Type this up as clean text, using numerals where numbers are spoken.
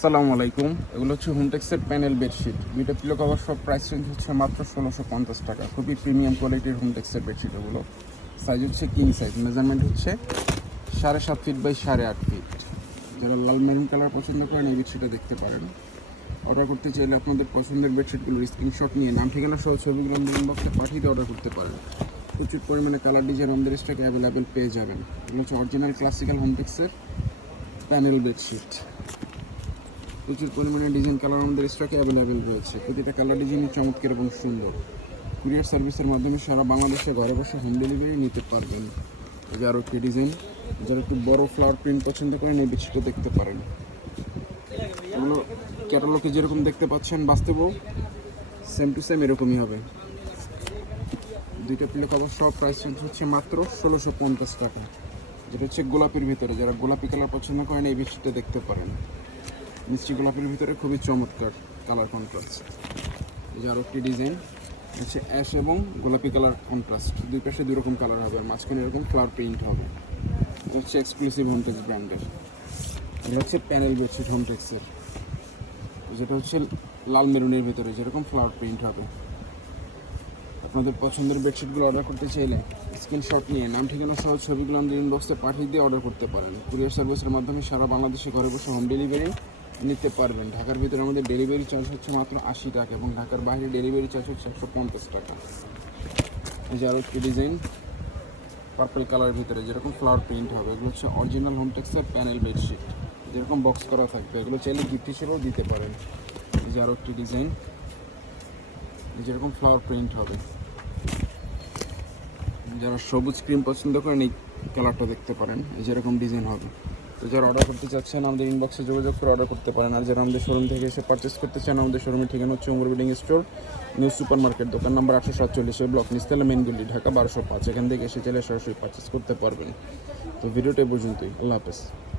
আসসালামু আলাইকুম। এগুলো হচ্ছে হোমটেক্সের প্যানেল বেডশিট। দুইটা পিলো কভার সব প্রাইস রেঞ্জ হচ্ছে মাত্র ১৬৫০ টাকা। খুবই প্রিমিয়াম কোয়ালিটির হোমটেক্সের বেডশিট এগুলো। সাইজ হচ্ছে কিং সাইজ, মেজারমেন্ট হচ্ছে ৭.৫ ফিট বাই ৮.৫ ফিট। যারা লাল মেরুন কালার পছন্দ করেন এই বেডশিটটা দেখতে পারেন। অর্ডার করতে চাইলে আপনাদের পছন্দের বেডশিটগুলোর স্ক্রিনশট নিয়ে নাম ঠিকানা সহ ছবিগুলো আমাদের ইনবক্সে পাঠিয়ে দিয়ে অর্ডার করতে পারেন। প্রচুর পরিমাণে কালার ডিজাইন আমাদের স্টকে অ্যাভেলেবেল পেয়ে যাবেন। এগুলো হচ্ছে অরিজিনাল ক্লাসিক্যাল হোমটেক্সের প্যানেল বেডশিট। প্রচুর পরিমাণে ডিজাইন কালার আমাদের স্টকে অ্যাভেলেবেল রয়েছে। প্রতিটা কালার ডিজাইনই চমৎকার এবং সুন্দর। কুরিয়ার সার্ভিসের মাধ্যমে সারা বাংলাদেশে ঘরে বসে হোম ডেলিভারি নিতে পারবেন। এই যে আরও একটি ডিজাইন, যারা একটু বড় ফ্লাওয়ার প্রিন্ট পছন্দ করেন এই বেডশিটটা দেখতে পারেন। এগুলো ক্যাটালগে যেরকম দেখতে পাচ্ছেন বাস্তবেও সেম টু সেম এরকমই হবে। দুইটা পিলো কভার সব প্রাইস হচ্ছে মাত্র ১৬৫০ টাকা, যেটা হচ্ছে গোলাপির ভিতরে। যারা গোলাপি কালার পছন্দ করেন এই বেডশিটটা দেখতে পারেন। মিষ্টি গোলাপের ভিতরে খুবই চমৎকার কালার কন্ট্রাস্ট। এই যে আরও একটি ডিজাইন হচ্ছে অ্যাশ এবং গোলাপি কালার কন্ট্রাস্ট, দুই পাশে দুই রকম কালার হবে আর মাঝখানে এরকম ফ্লাওয়ার প্রিন্ট হবে। এটা হচ্ছে এক্সক্লুসিভ হোমটেক্স ব্র্যান্ডের। এটা হচ্ছে প্যানেল বেডশিট হোমটেক্সের, যেটা হচ্ছে লাল মেরুনের ভিতরে যেরকম ফ্লাওয়ার প্রিন্ট হবে। আপনাদের পছন্দের বেডশিটগুলো অর্ডার করতে চাইলে স্ক্রিনশট নিয়ে নাম ঠিকানা সহ ছবিগুলো আমাদের ইনবক্সে পাঠিয়ে দিয়ে অর্ডার করতে পারেন। কুরিয়ার সার্ভিসের মাধ্যমে সারা বাংলাদেশে ঘরে বসে হোম ডেলিভারি নিতে পারবেন। ঢাকার ভিতরে আমাদের ডেলিভারি চার্জ হচ্ছে মাত্র ৮০ টাকা এবং ঢাকার বাইরে ডেলিভারি চার্জ হচ্ছে ১৫০ টাকা। এই যে আরও একটি ডিজাইন পার্পল কালারের ভিতরে যেরকম ফ্লাওয়ার প্রিন্ট হবে। এগুলো হচ্ছে অরিজিনাল হোমটেক্সের প্যানেল বেডশিট, যেরকম বক্স করা থাকবে। এগুলো চাইলে গিফট হিসেবেও দিতে পারেন। এই যে আরও একটি ডিজাইন যেরকম ফ্লাওয়ার প্রিন্ট হবে। যারা সবুজ ক্রিম পছন্দ করেন এই কালারটা দেখতে পারেন, এই যেরকম ডিজাইন হবে। তো যারা অর্ডার করতে চাচ্ছেন আমাদের ইনবক্সে যোগাযোগ করে অর্ডার করতে পারেন। আর যারা আমাদের শোরুম থেকে এসে পারচেস করতে চান, আমাদের শোরুমের ঠিকানা হচ্ছে Umar building store, new super market, দোকান নম্বর ৮৪৭, ব্লক নিস্তালা মেনগুলি, ঢাকা ১২০৫। এখান থেকে এসে চাইলে সরাসরি পারচেস করতে পারবেন। তো ভিডিওটা পর্যন্তই। আল্লাহ হাফেজ।